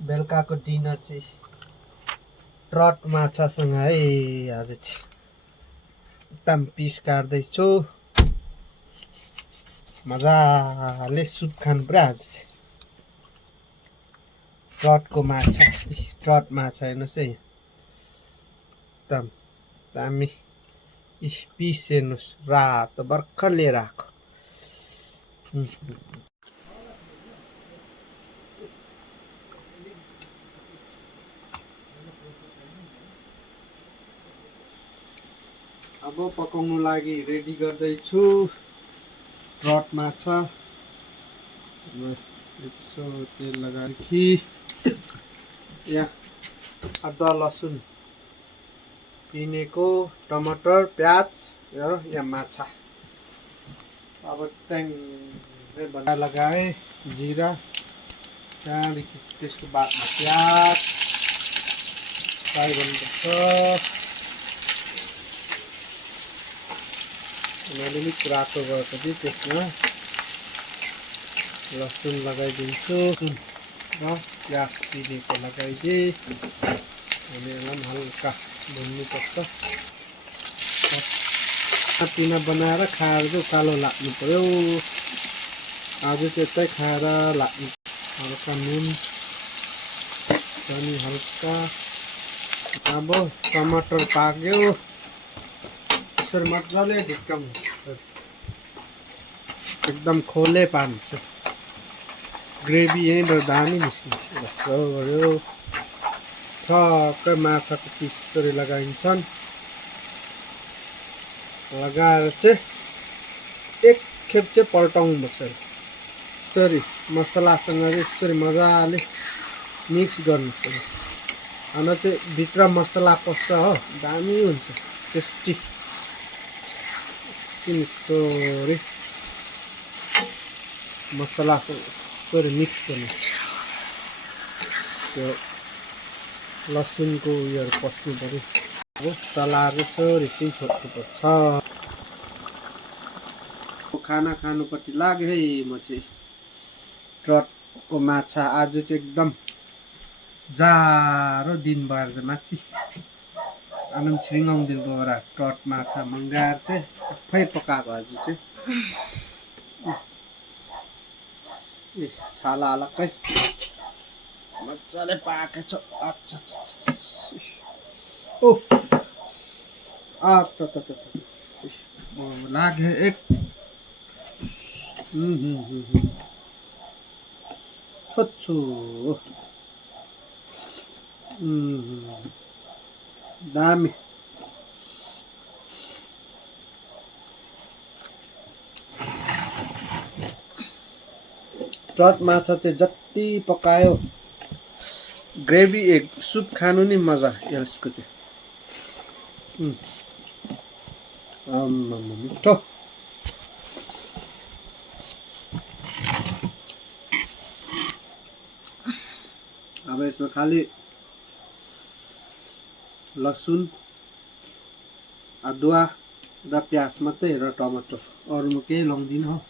बेलुकाको डिनर चाहिँ ट्रट माछासँग है। आज चाहिँ एकदम पिस काट्दैछु, मजाले सुप खानु पर्यो आज चाहिँ। ट्रटको माछा, ट्रट माछा हेर्नुहोस् है, एकदम दामी पिस हेर्नुहोस्, रातो भर्खर लिएर आएको। अब पकाउनु लागि रेडी गर्दैछु ट्रट माछा। यसो तेल लगाएपछि यहाँ अदुवा लसुन पिनेको, टमाटर प्याज र यहाँ माछा। अब ट्याङ्गै बना लगाए जिरा, त्यहाँदेखि त्यसको बादमा प्याज फ्राई गर्नुपर्छ। अलिक रातो भएपछि त्यसमा लसुन लगाइदिन्छु र प्याज पिनेको लगाइदिए अनि यसलाई हल्का भुन्नुपर्छ। पिना बनाएर खाएर चाहिँ कालो लाग्नु पर्यो। आज त्यतै खाएर लाग्नु। हल्का नुन अनि हल्का अब टमाटर पाक्यो, यसरी मजाले ढुक्काउनु, एकदम खोले पार्नु। ग्रेभी यहीँबाट दामी निस्किन्छ। यसो गऱ्यो, ठक्कै माछाको पिस यसरी लगाइन्छन्। लगाएर चाहिँ एकखेप चाहिँ पल्टाउनुपर्छ। यसरी मसलासँग यसरी मजाले मिक्स गर्नुपर्छ। अनि चाहिँ भित्र मसला पस्छ हो, दामी हुन्छ, टेस्टी। यसरी मसलासँग यसरी मिक्स गर्नु, त्यो लसुनको उयोहरू पस्नु पर्यो। अब चलाएर यसरी एकछिन छोड्नुपर्छ। खाना खानुपट्टि लाग्यो है म चाहिँ। ट्रटको माछा आज चाहिँ एकदम जाडो दिन भएर चाहिँ माथि आनन्द छिरिङदेखिबाट ट्रट माछा मगाएर चाहिँ आफै पकाएको आज चाहिँ। छाला अलग्गै मजाले पाकेछ। अच्छा ओ लाग्यो एक छोच्छु दामी। ट्रट माछा चाहिँ जति पकायो ग्रेभी एक सुप खानु नि मजा यसको चाहिँ। मिठो। अब यसमा खालि लसुन, अदुवा र प्याज मात्रै र टमाटर, अरू म केही लाउँदिनँ हो।